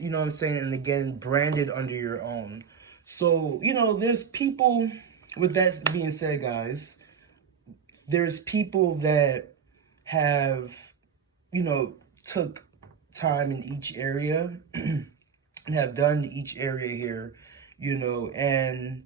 you know what I'm saying? And again, branded under your own. So, you know, there's people, with that being said, guys, there's people that have, you know, took time in each area and have done each area here, you know, and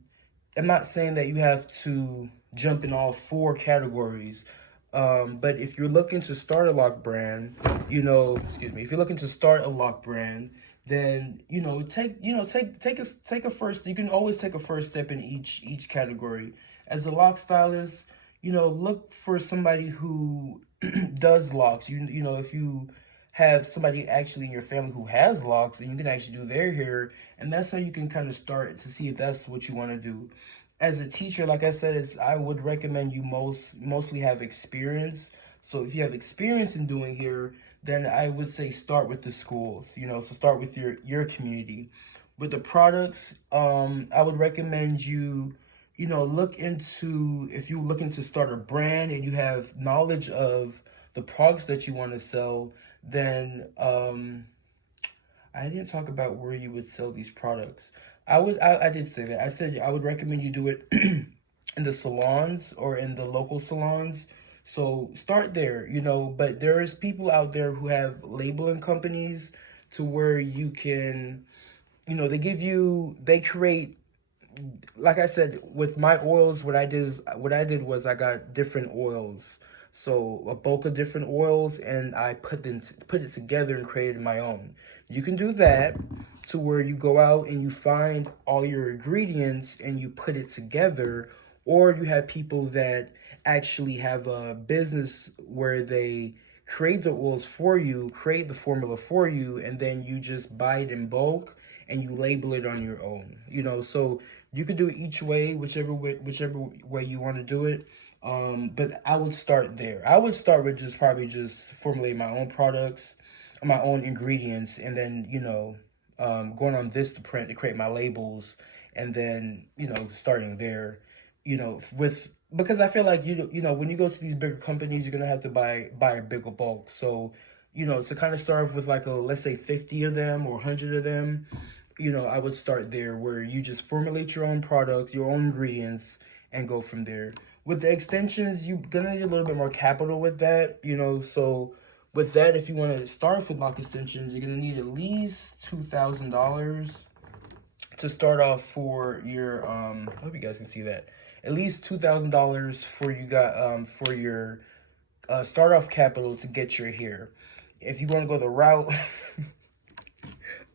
I'm not saying that you have to jump in all four categories. But if you're looking to start a lock brand, you know, excuse me, if you're looking to start a lock brand, then you know take a first. You can always take a first step in each category. As a lock stylist, you know, look for somebody who does locks. You know, if you have somebody actually in your family who has locks, and you can actually do their hair, and that's how you can kind of start to see if that's what you want to do. As a teacher, like I said, I would recommend you mostly have experience. So if you have experience in doing hair, then I would say start with the schools, you know, so start with your community. With the products, I would recommend you, you know, look into, if you're looking to start a brand and you have knowledge of the products that you want to sell, then I didn't talk about where you would sell these products. I did say that. I said I would recommend you do it in the salons or in the local salons. So start there, you know, but there's people out there who have labeling companies to where you can, you know, they create, like I said, with my oils, what I did was I got different oils. So a bulk of different oils, and I put it together and created my own. You can do that to where you go out and you find all your ingredients and you put it together, or you have people that actually have a business where they create the oils for you, create the formula for you, and then you just buy it in bulk and you label it on your own. You know, so you could do it each way, whichever way you want to do it. But I would start there. I would start with just probably just formulating my own products, my own ingredients, and then, you know, going on this to print to create my labels, and then, you know, starting there, you know, with, because I feel like you know when you go to these bigger companies, you're gonna have to buy a bigger bulk. So, you know, to kind of start off with like a, let's say 50 of them or 100 of them, you know, I would start there where you just formulate your own products, your own ingredients, and go from there. With the extensions, you're gonna need a little bit more capital with that, you know. So with that, if you want to start off with lock extensions, you're gonna need at least $2,000 to start off for your I hope you guys can see that. At least $2,000 for you got for your start off capital to get your hair. If you want to go the route